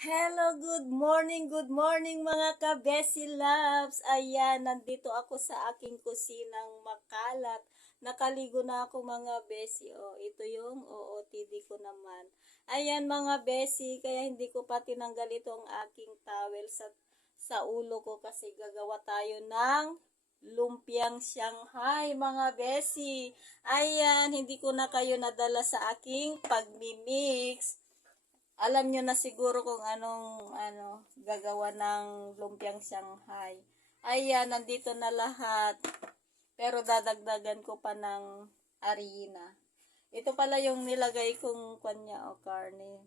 Hello, good morning mga ka-Besi Loves. Ayan, nandito ako sa aking kusinang makalat. Nakaligo na ako mga Besi. Oh, ito yung OOTD ko naman. Ayan mga Besi, kaya hindi ko pa tinanggal itong aking towel sa ulo ko kasi gagawa tayo ng lumpiang Shanghai mga Besi. Ayan, hindi ko na kayo nadala sa aking pagmimix. Alam nyo na siguro kung anong gagawa ng lumpiang Shanghai. Ayan, nandito na lahat. Pero dadagdagan ko pa ng harina. Ito pala yung nilagay kong kanya o karne.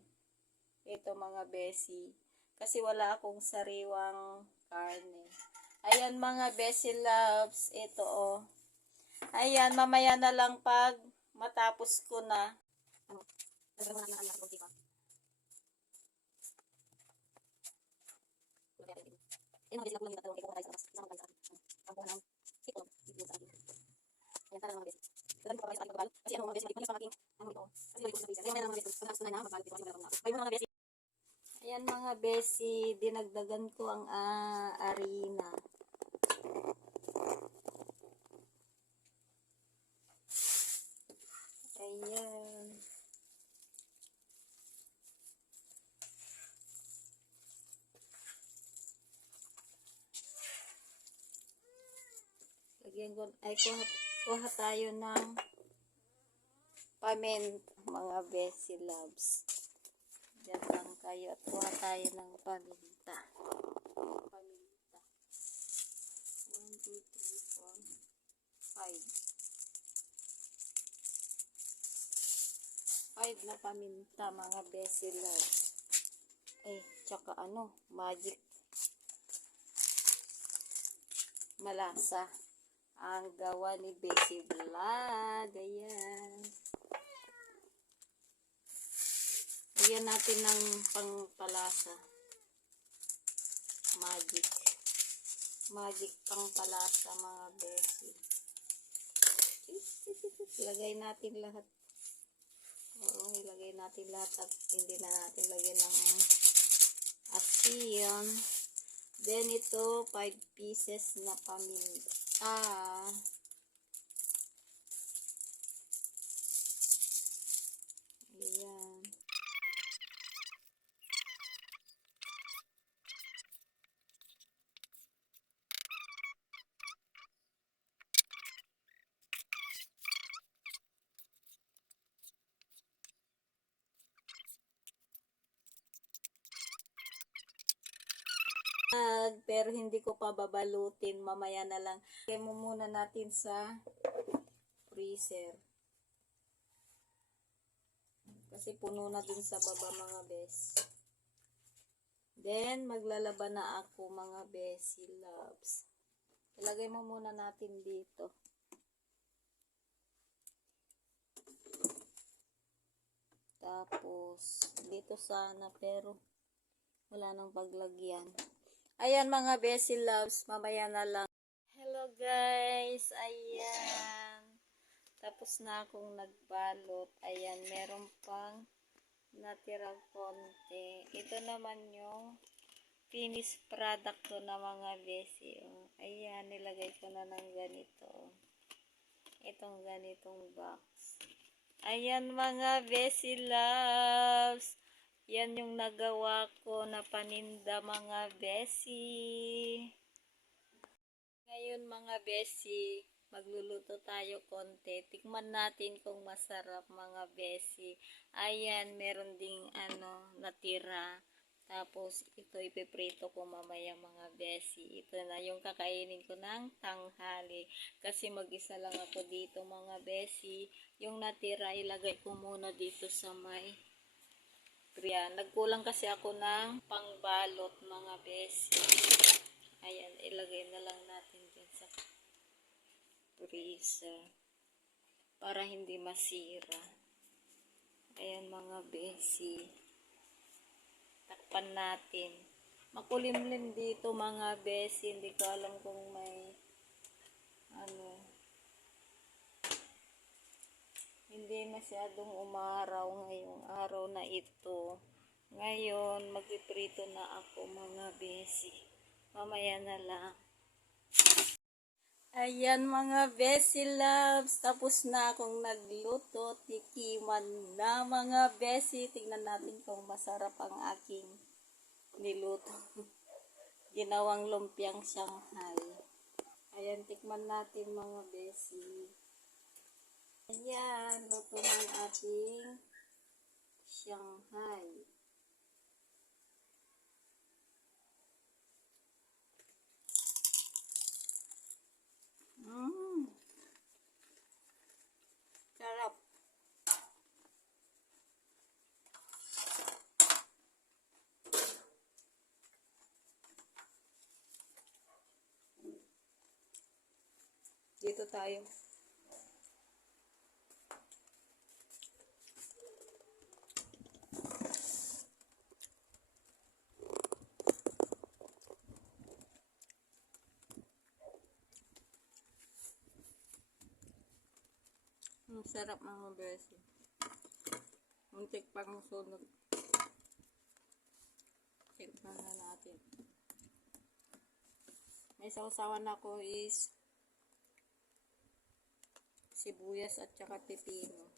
Ito mga besi. Kasi wala akong sariwang karne. Ayan mga besi loves. Ito oh. Ayan, mamaya na lang pag matapos ko na. Yan mga besi, nakulang yung tatlong ikaw tayo sa isang magkain sa kampo ng sitong dito sa akin. Ayan, tara mga besi. Dalamin ko pa kayo sa aking pagbalo. Kasi ano mga besi, malinis ang aking ito. Kasi malinis sa freezer. Kaya mga besi, pag nakasunan na, magbalo dito kasi meron na. May mga besi. Ayan mga besi, dinagdagan ko ang harina. Ayan. Lagyan ko, ay kuha tayo ng paminta, mga besi loves. Diyan lang kayo at kuha tayo ng paminta. Paminta. 1, 2, 3, 4, 5. 5 na paminta, mga besi loves. Tsaka magic malasa ang gawa ni Besi Vlog. Ayan. Bigyan natin ng pangpalasa. Magic pangpalasa mga besi. Ilagay natin lahat. Oo, ilagay natin lahat at hindi na natin lagyan ng asin. Then ito 5 pieces na paminta. Ayan. Pero hindi ko pa babalutin, mamaya na lang. Kaya mo muna natin sa freezer. Kasi puno na din sa baba mga bes. Then maglalaba na ako mga besi loves. Ilagay mo muna natin dito. Tapos dito sana pero wala nang paglagyan. Ayan mga besi loves, mamaya na lang. Hello guys, ayan. Tapos na akong nagbalot. Ayan, meron pang natirang konti. Ito naman yung finished product ko na mga besi. Oh. Ayan, nilagay ko na ng ganito. Itong ganitong box. Ayan mga besi loves. Yan yung nagawa ko na paninda mga besi. Ngayon mga besi, magluluto tayo konti. Tikman natin kung masarap mga besi. Ayan, meron ding natira. Tapos ito ipiprito ko mamaya mga besi. Ito na yung kakainin ko ng tanghali. Kasi mag-isa lang ako dito mga besi. Yung natira ilagay ko muna dito sa may yan. Nagkulang kasi ako ng pangbalot mga besi. Ayan, ilagay na lang natin dyan sa freezer para hindi masira. Ayan mga besi. Takpan natin. Makulimlim dito mga besi. Hindi ko alam kung may hindi masyadong umaraw ngayong araw na ito. Ngayon, mag-prito Nandito na ako mga besi. Mamaya na lang. Ayan mga besi loves. Tapos na akong nagluto. Tikiman na mga besi. Tingnan natin kung masarap ang aking niluto. Ginawang lumpiang Shanghai. Ayan, tikman natin mga besi. Ayan, luto ng ating Shanghai. Sarap. Dito tayo. Ang sarap mga besi. Muntik pang sunog. Tikman na natin. May sausawan ako is sibuyas at saka pipino.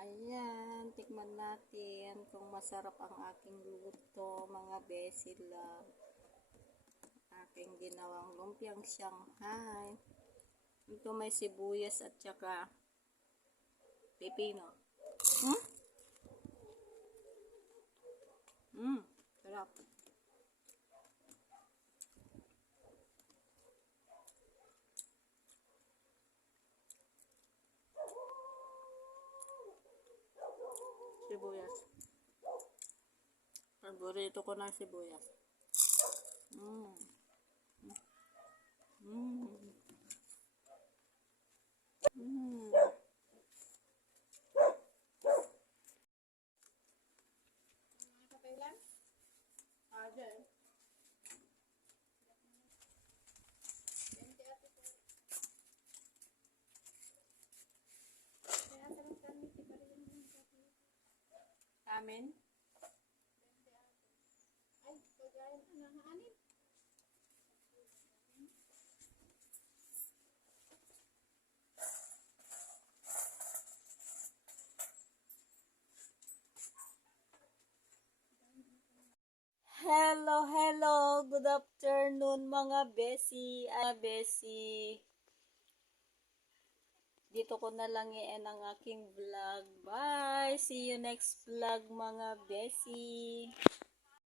Ayan, tikman natin kung masarap ang aking luto, mga besi love. Aking ginawang lumpiang Shanghai. Ito may sibuyas at saka pipino. Sarap. Sibuyas. Paborito ko ng sibuyas. Amin. Ay, pagkain ang anin. Hello. Good afternoon mga besi. Besi. Dito ko na lang i-end ang aking vlog. Bye. See you next vlog mga besi.